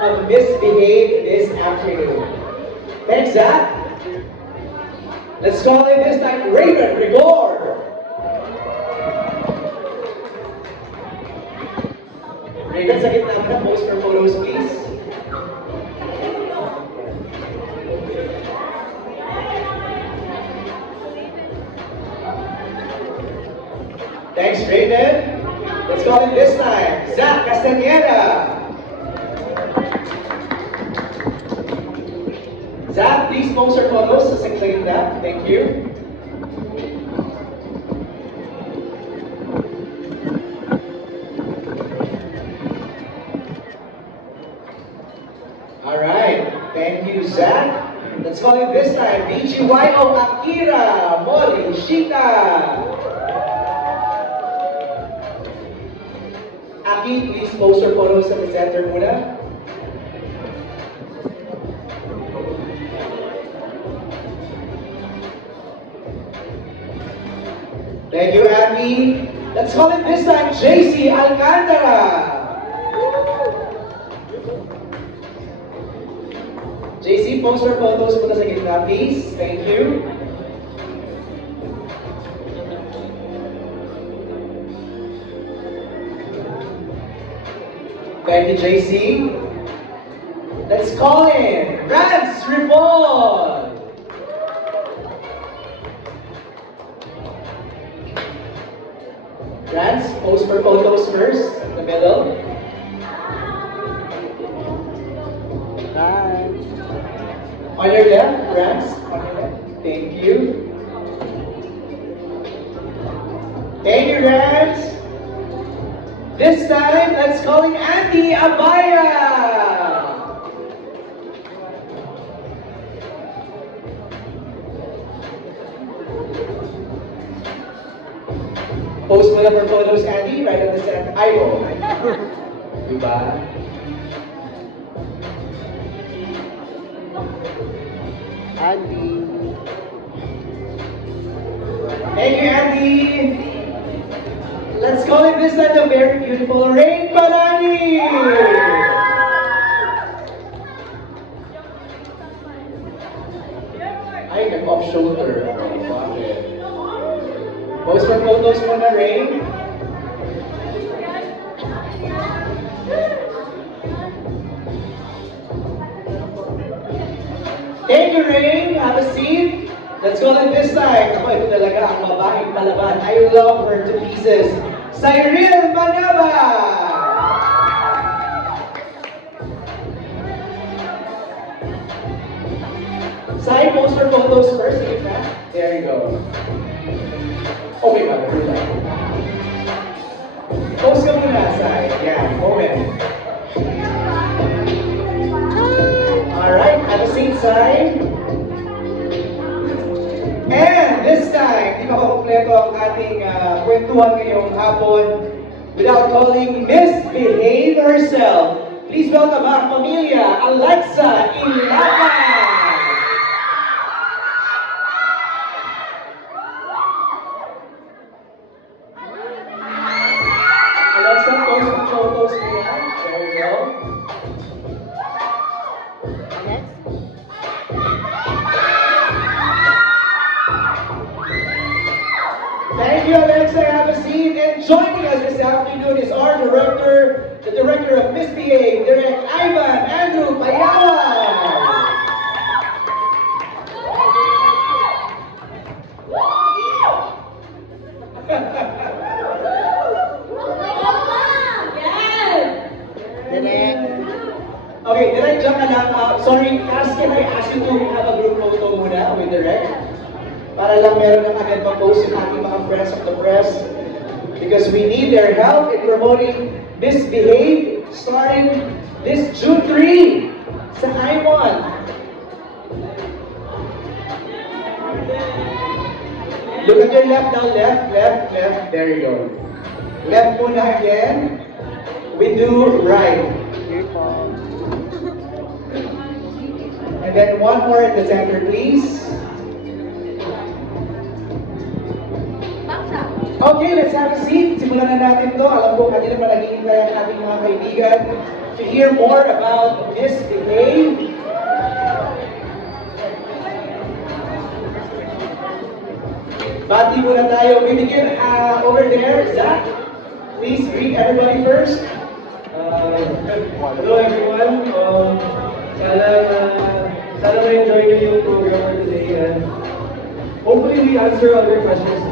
of Misbehave this afternoon. Thanks, Zach. Let's call in this time Raven Rigor. Raven, sa gitna mo na, pose for photos, please. Thanks, Raven. Let's call in this time Zach Castañeda. Zach, please pose for photos sa gitna. Thank you. Alright, thank you, Zach. Let's call it this time, BGYO Akira Morishita. Aki, please post your photos sa center muna. Thank you, Aki. Let's call it this time, JC Alcantara. JC, post your photos muna sa gitna, please. Thank you. Thank you, JC. Let's call in Rance Ripon. Rance, post for photos first, in the middle. Hi. On your left, Rance. On your left. Thank you. Thank you, Rance. This time, let's call in Andy Abaya. Post mo na for photos, Andy, right on the center. Ay, oh. Diba? Andy. Thank you, Andy. Let's call it this time the very beautiful Rain Palani. Ay, nag-off shoulder. Bakit? Post for photos mo na, Rain. Thank you, Rain. Have a seat. Let's call it this time. Ako, ito talaga ang babaeng palaban. I love her to pieces. Cyril Manaba! Side post for photos first. Sige na. There you go. Okay, ba? Post ka muna, Sai. Yan, moment. Alright, have a seat, Sai. And this time, di makakompleto ang ating kwentuhan ngayong hapon without calling Misbehave herself. Please welcome ang pamilya Alexa Ilapan! Alexa, post yung photos mo yan. There you go. Thank you, Alexa. Have a seat. And joining us this afternoon is our director, the director of Misbehave, Direct Ivan Andrew Payawan. Direct. Okay, Direct, dyan ka lang. Sorry, can I ask you to have a group photo muna with Direct? Para lang meron ng agad ma-post yung ating mga friends of the press. Because we need their help in promoting Misbehave starting this June 3 sa I1. Look at your left now, left, left, left. There you go. Left muna again. We do right. Here po. And then one more at the center, please. Okay, let's have a seat. Simulan na natin to. Alam ko, kanina pa naghihintay ang ating mga kaibigan to hear more about this delay. Bati muna tayo. We begin over there. Zach, please greet everybody first. Hello everyone. Sana na-enjoy niyo yung program for today and hopefully we answer all your questions.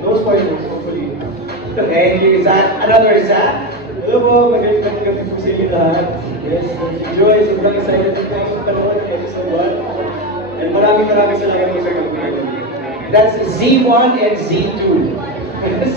No spoilers, hopefully. Thank you, Zach. Another Zach. Hello po, magaling kami po sa inyo lahat. Yes, enjoy. Sobrang excited na tayo sa panood ng episode 1. And maraming salamat po sa kanya. That's Z1 and Z2.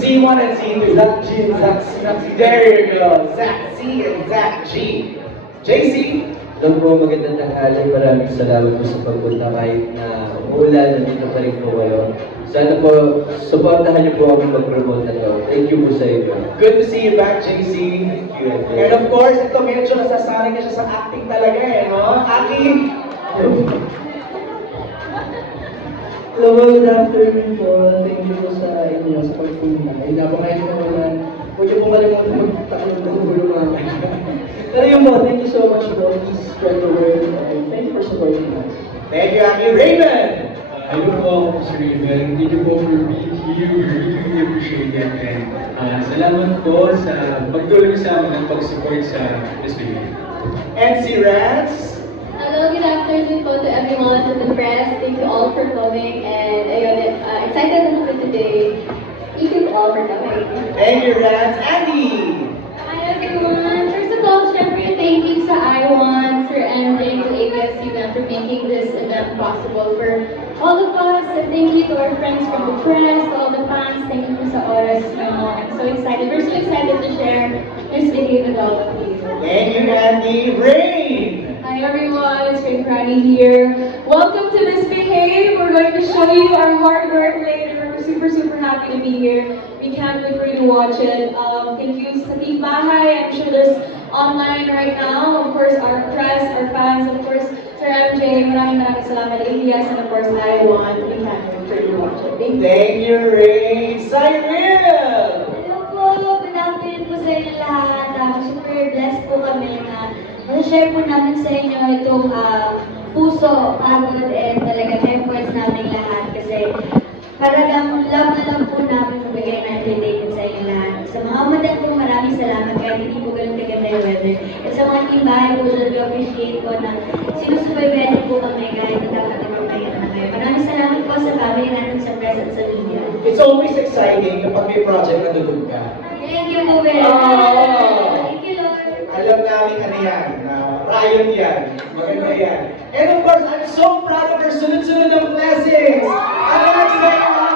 Z1 and Z2. Zach G, Zach C. There you go. Zach C and Zach G. JC. Doon po magandang tanghali. Maraming salamat po sa pagpunta kahit na umuulan, nandito pa rin po kayo. Sana po, supportahan niyo po kami mag-promote na to. Thank you po sa inyo. Good to see you back, JC. Thank you. And of course, ito medyo nasasanay na siya sa acting talaga eh, no? Aki. Hello, good afternoon po. Thank you po sa inyo sa pagpunta. Ay, napakain na naman. Huwag niyo po kalimutan magtakot ng ulo mga kaibigan. Pero yun po, thank you so much po. Please spread the word. And thank you for supporting us. Thank you, Aki. Raymond. Hello po ako si Raven. Thank you po for being here. We really appreciate it. And salamat po sa pagtulong sa amin ng pag-support sa Miss Baby. And si Rance. Hello, good afternoon po to everyone, to the press. Thank you all for coming. And ayun, excited na for today. Thank you all for coming. Thank you, Rance. Andy. Hi everyone. First of all, syempre, thank you sa I1, Sir MJ, to ABS-CBN for making this event possible for all of us. And thank you to our friends from the press, to all the fans. Thank you po sa oras nyo. I'm so excited. We're so excited to share this video with all of you. Thank you, Andy. Rain. Hi everyone, it's Ray Crowley here. Welcome to Misbehave. We're going to show you our hard work later. We're super happy to be here. We can't wait for you to watch it. Thank you sa Team Bahay. I'm sure there's online right now. Of course, our press, our fans, of course, Sir MJ. Maraming salamat ABS, and of course, I1. We can't wait for you to watch it. Thank you. Thank you, Rain. Cyril. Hello po, good afternoon po sa inyo lahat. Super blessed po kami na share po namin sa inyo itong puso, pagod, and talagang efforts namin lahat. Kasi talagang love na lang po namin magbigay ng entertainment sa inyo lahat. Sa mga umadan po, maraming salamat kahit hindi po ganun kaganda yung weather. At sa mga team bahay po, we appreciate po na sinusubaybayan niyo po kami kahit nagkakataon kayo na kayo. Maraming salamat po sa family natin sa press at sa media. It's always exciting kapag may project na dudog ka. Thank you po very much. Oh. Thank you, Lord. Alam namin ano yan. Ryan yan. Maganda yan. And of course, I'm so proud of her sunod-sunod ng blessings. Ano na sa inyo mga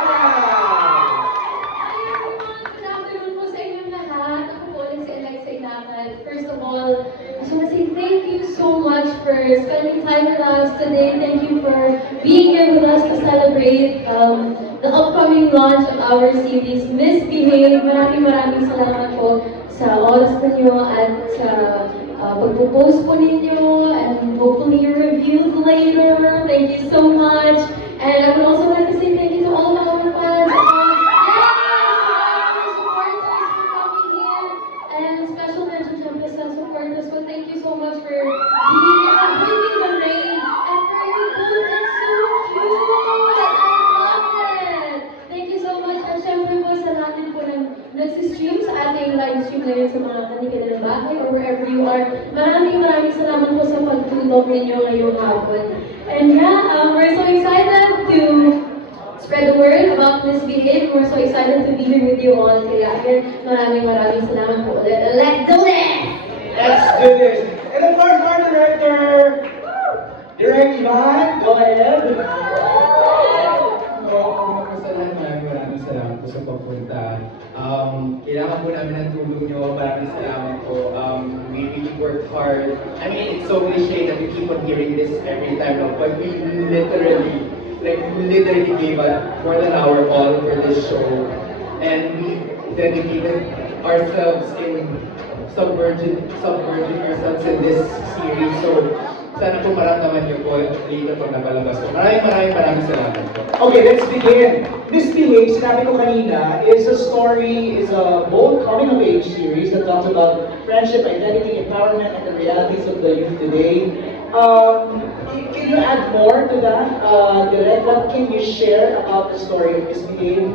Good afternoon po sa inyong lahat. Ako po ulit si Alexa Inakal. First of all, I just want to say thank you so much for spending time with us today. Thank you for being here with us to celebrate the upcoming launch of our series, Misbehave. Maraming salamat po sa oras ninyo at sa pagpo-post po ninyo and hopefully your reviews later. Thank you so much. And I would also like to say thank you to all of our fans. Our supporters for coming here. And special mention syempre sa supporters ko. Thank you so much for being here, for bringing the rain, and for your food. It's so cute. I love it. Thank you so much. And syempre po sa lahat din po ng nagsistream sa ating live stream ngayon sa mga kanikin ng bahay or wherever you are. Maraming salamat po sa pagtulong ninyo ngayong hapon. And yeah, we're so excited to spread the word about Misbehave. We're so excited to be here with you all. Kaya again, maraming salamat po ulit. And let's do this! Let's do this. And of course, our director, Direct Ivan, go ahead. Maraming salamat po sa pagpunta. Kailangan po namin ng tulong nyo. Maraming salamat po. We really work hard. I mean, it's so cliche that we keep on hearing this every time, no? But we literally gave more than our all for this show. And we dedicated ourselves in submerging ourselves in this series. So sana po maramdaman niyo po dito pag napalabas ko. Maraming salamat po. Okay, let's begin. Misbehave, sinabi ko kanina, is a bold coming-of-age series that talks about friendship, identity, empowerment, and the realities of the youth today. Can you add more to that? Direk, what can you share about the story of Misbehave?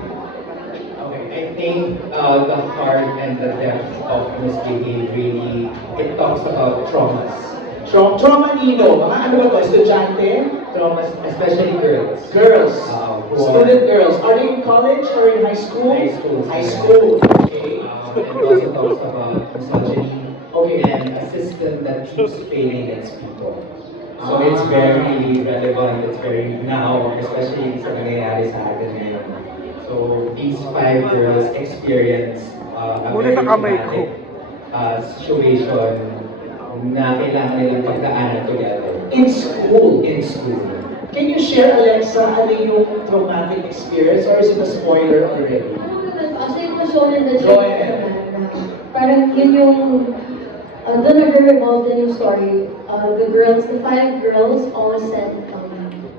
Okay, I think the heart and the depth of Misbehave really, it talks about traumas. Trauma Nino, mga ano ba to? Estudyante? Traumas, especially girls. Girls. Who are- Student girls. Are they in college or in high school? High school. High school. Okay. And it also talks about misogyny Okay. and a system that keeps failing its people. So it's very relevant, it's very now, especially sa nangyayari sa atin ngayon. So these 5 girls experience a very traumatic situation na kailangan nilang pagdaanan together In school. in school. Can you share, Alexa, ano yung traumatic experience or is it a spoiler already? Actually, it was shown in the Go trailer ahead. na parang yun yung doon nag-revolve din yung story. The 5 girls all sent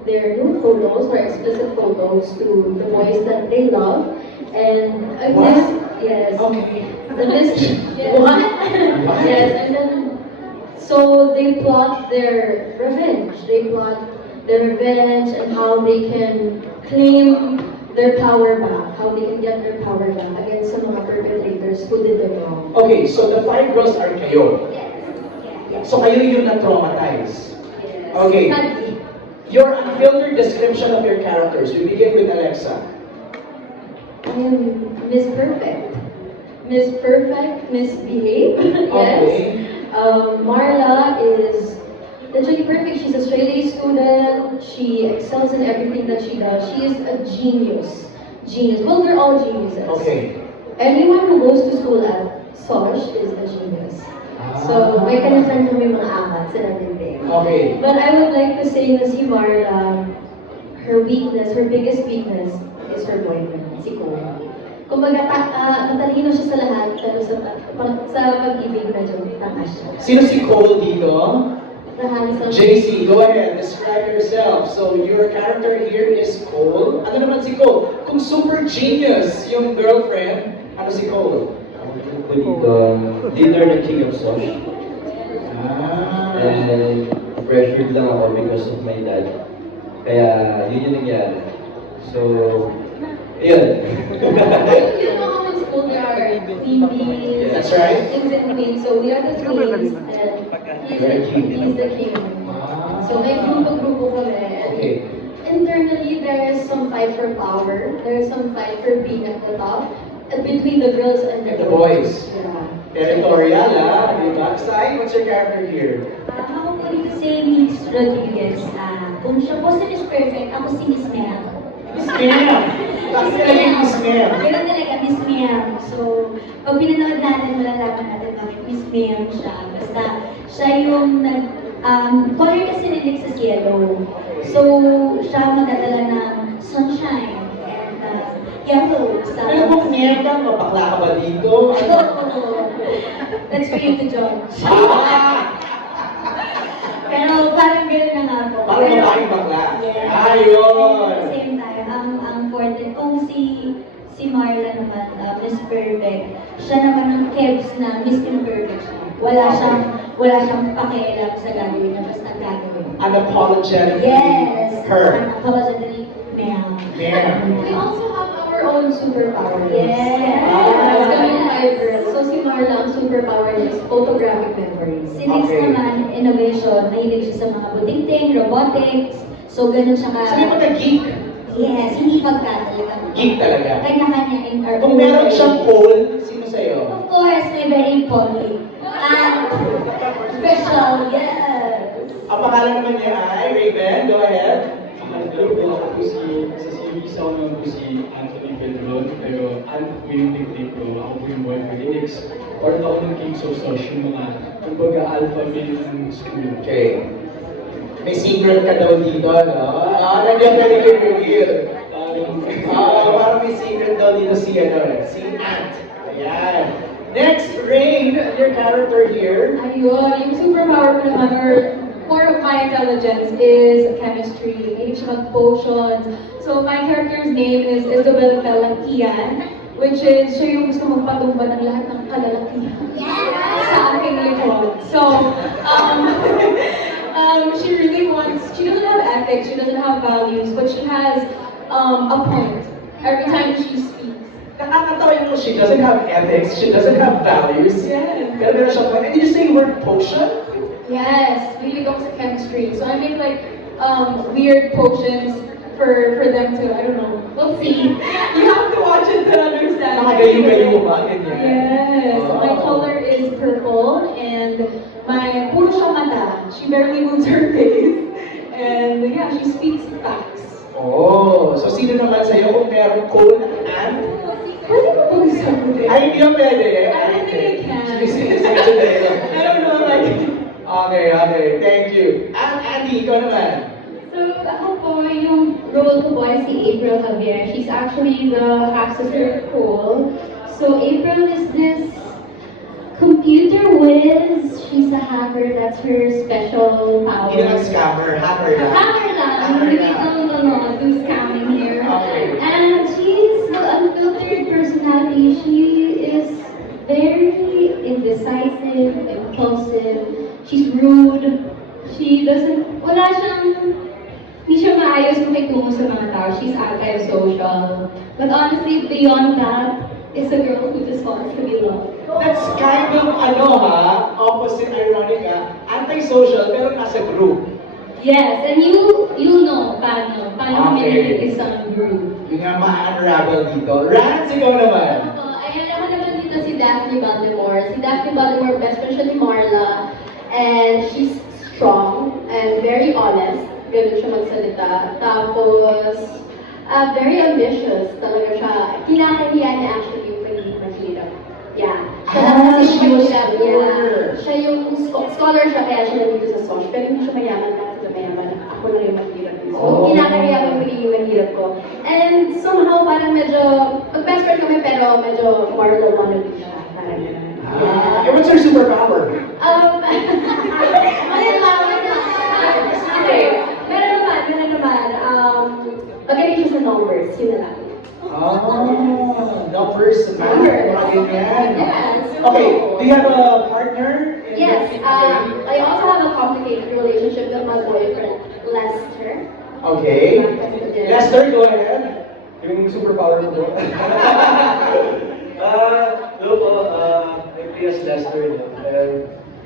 their new photos or explicit photos to the boys that they love. And What? yes. Okay. Yes. What? Yes, and then so they plot their revenge. They plot their revenge and how they can claim their power back, how they can get their power back against some mga perpetrators who did them wrong. Okay, so the 5 girls are kayo. Yes. So kayo yung na-traumatize. Okay. Sadly. Your unfiltered description of your characters. We begin with Alexa. I am Miss Perfect. Miss Perfect, Misbehave. Yes. Okay. Marla is literally perfect. She's a straight A student. She excels in everything that she does. She is a genius. Genius. Well, they're all geniuses. Okay. Anyone who goes to school at Sosh is a genius. So, may kanya-kanya kami mga akats and everything. Okay. But I would like to say na si Marla, her weakness, her biggest weakness is her boyfriend, si Cole. Kumbaga, matalino siya sa lahat, pero sa pag-ibig medyo tanga siya. Sino si Cole dito? Lahat sa... JC, go ahead, describe yourself. So your character here is Cole. Ano naman si Cole? Kung super genius yung girlfriend, ano si Cole? Ako po dito, leader ng King of Sosh. And pressured lang ako because of my dad. Kaya yun yung nangyari. So, yun. You know how in school there are queenies, That's right. kings and queens, so we are the queens, and he's the king. So may grupo-grupo kami. And Okay. internally, there is some fight for power. There is some fight for being at the top. And between the girls and And the boys. Yeah. Territorial, diba? Sai, what's your character here? Ako po dito si Miss Rodriguez. Kung siya po si Miss Perfect, ako si Miss Mel. Miss Mia. Bakit ka naging Miss Mia? Ganun talaga, Miss Mel. So, pag pinanood natin, malalaman natin bakit Miss Mel siya. Basta, siya yung color kasi ni Nix is yellow. So, siya magdadala ng sunshine and yellow. Ano pong Mia ka? Mapakla ka ba dito? That's for you to judge. Ah! Pero parang gano'n na nga po. Parang Pero- babaeng bakla. Yes. Ayun. At the same time, ang forte, kung si Marla naman, Miss Perfect, siya naman ang Kebs na Miss Imperfect siya. Wala siyang pakialam sa gagawin niya, basta gagawin. Unapologetic. Yes! Her. Unapologetic ma'am. Ma'am. We also have our own superpowers. Yes. Yes. Kami yung 5 girls. So si Marla, ang superpower niya is photographic memories. Si Nix Okay. naman, innovation, mahilig siya sa mga buting-ting, robotics, so ganun siya ka. So may pagka-geek. Yes, hindi pagka talaga. Geek talaga. Kanya-kanya in our Kung meron siyang Cole, sino sa'yo? Of course, may very poly. And special, yes. Ang pangalan naman niya ay Raven. Go ahead. Hello, ako po sa series ako naman po si Anthony Beltron, pero ano po yung nickname ko, ako po yung boyfriend ni Nix. Part ako ng Kings of Sosh, yung mga, kumbaga, alpha male ng school. Okay. May secret ka daw dito, no? Nandiyan ka rin yung reveal. Parang may secret daw dito si Ant. Ayan. Next, Rain, your character here. Ayun, yung superpower ko naman, or core of my intelligence is chemistry. Mahilig siya mag-potions. So my character's name is Isabel Kalakian, which is siya yung gusto magpatumba ng lahat ng kalalakihan sa aking likod. So, she really wants, she doesn't have ethics, she doesn't have values, but she has a point every time she speaks. Nakakatawa yung she doesn't have ethics, she doesn't have values. Yes. Pero meron siya point. And did you say the word potion? Yes, we go to chemistry. So I make like weird potions for them to, I don't know, we'll see. You have to watch it to understand. Mga gayo-gayo ba? Ganyan. Yes, my color is purple and my puro siya mata. She barely moves her face. And yeah, she speaks facts. Oh, so sino naman sa'yo kung meron cone and? Pwede ba po sabi? Ay, hindi lang pwede. I don't think I can. Sige, sige. I don't know, like. Okay, thank you. And Andy, ikaw naman. So, ako po, yung role ko po ay si April Javier. She's actually the half-sister of Cole. So, April is this computer whiz. She's a hacker. That's her special power. Hindi naman scammer, hacker lang. Hacker lang. Hacker We lang. don't do scamming here. Okay. And she's the unfiltered personality. She is very indecisive, impulsive. She's rude. She doesn't, wala siyang, hindi siya maayos makitungo sa mga tao. She's anti-social. But honestly, beyond that, is a girl who just wants to be loved. That's kind of, opposite ironic anti-social pero nasa group. Yes, and you know paano Okay. managing isang group. Yun nga ma-unravel dito. Rans, ikaw naman. Ay, alam ko naman dito si Daphne Baltimore. Si Daphne Baltimore, best friend siya ni Marla. And she's strong and very honest. Ganun siya magsalita. Tapos, very ambitious talaga siya. Kinakahiya niya actually yung pagiging mahirap. Yeah. Siya lang kasi she yung was mahirap. poor. Yeah. Siya yung scholar siya, kaya siya nandito sa SOSH. Pero hindi siya mayaman kasi sa mayaman. Ako lang yung mahirap. So, Oh. kinakahiya ko yung pagiging mahirap ko. And somehow, parang medyo, mag-best friend kami, pero medyo Marla wannabe siya. Parang yun. What's your superpower? Ayun lang. Okay. Meron naman. Magaling siya sa numbers. Yun na lang. Numbers, math, mga ganyan. Yes. Okay, do you have a partner? in Yes. the- I also have a complicated relationship with my boyfriend, Lester. Okay. Lester, go ahead. Yung superpower ko po. Hello po, I'm Pias Lester.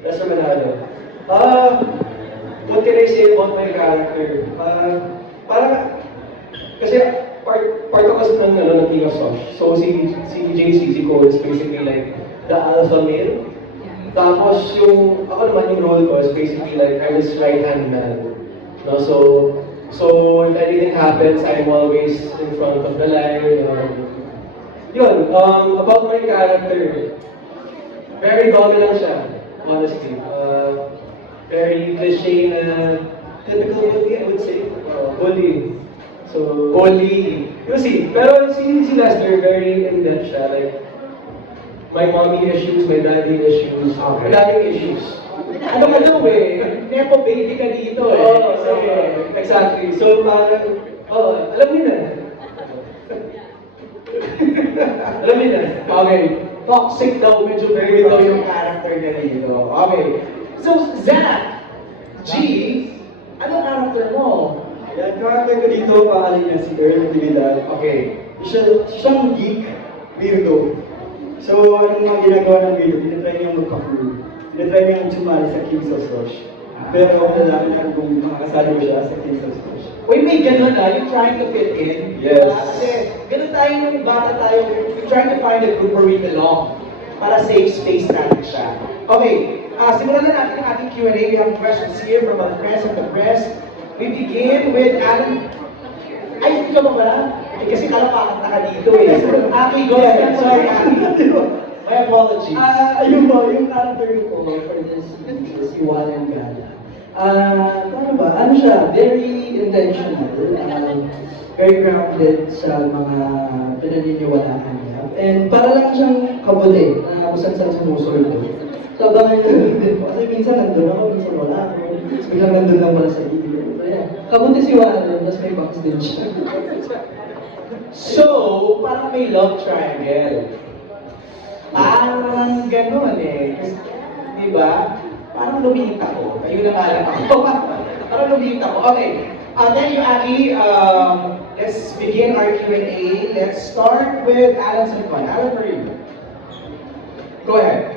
Lester Manalo. What can I say about my character? Parang, kasi part ako ng Team of Sosh. So si JC, si Cole is basically like the alpha male. Tapos ako naman yung role ko is basically like I'm his right-hand man. No, so if anything happens, I'm always in front of the line. Yun, about my character, very dominant siya, honestly. Very cliche na typical bully, I would say. Bully. So, bully. You see, pero si Lester, very in-depth siya. Like, my mommy issues, my daddy issues, madaming issues. Ano Nepo baby ka dito eh. Oo, so, exactly. So, parang, alam niyo na. Alam niyo na. Okay, toxic daw, medyo very daw yung character niya dito. Okay, so Zach, G, anong character mo? Yan, character ko dito, pangalan niya si Earl Natividad. Okay. Siyang geek, weirdo. So, anong mga ginagawa ng weirdo? Tinatry niyang magpa-crew. Tinatry niyang sumali sa Kings of Sosh. Pero wala lang kung makakasali mo siya sa Kings of Sosh. Wait, may ganun you're trying to fit in? Yes. Kasi ganun tayo nung bata tayo, we're trying to find a group where we belong. Para safe space natin siya. Okay, simulan na natin ang ating Q&A. We have questions here from our friends of the press. We begin with Alan. Ay, hindi ka ba ba? Eh, kasi kalapakan na ka dito eh. So, Aki, go ahead. Sorry, Aki. My apologies. Ayun po, yung character ko po for this si Wallen Gala. Ano ba? Ano siya? Very intentional. Very grounded sa mga pinaniniwalaan niya. And para lang siyang kabuli na kung saan sumusunod. So, abangan nyo lang din po. Kasi minsan nandun ako, minsan wala ako. Tapos biglang nandun lang pala sa video. So, yeah. Kabuti si Warren, tapos may backstage siya. So, parang may love triangle. Parang ganun eh. Kasi, di ba? Parang lumiit ako. Kayo na nga lang ako. Parang lumiit ako. Okay. Thank you, Aki. Let's begin our Q&A. Let's start with Alan Sanjuan. Alan, for you. Go ahead.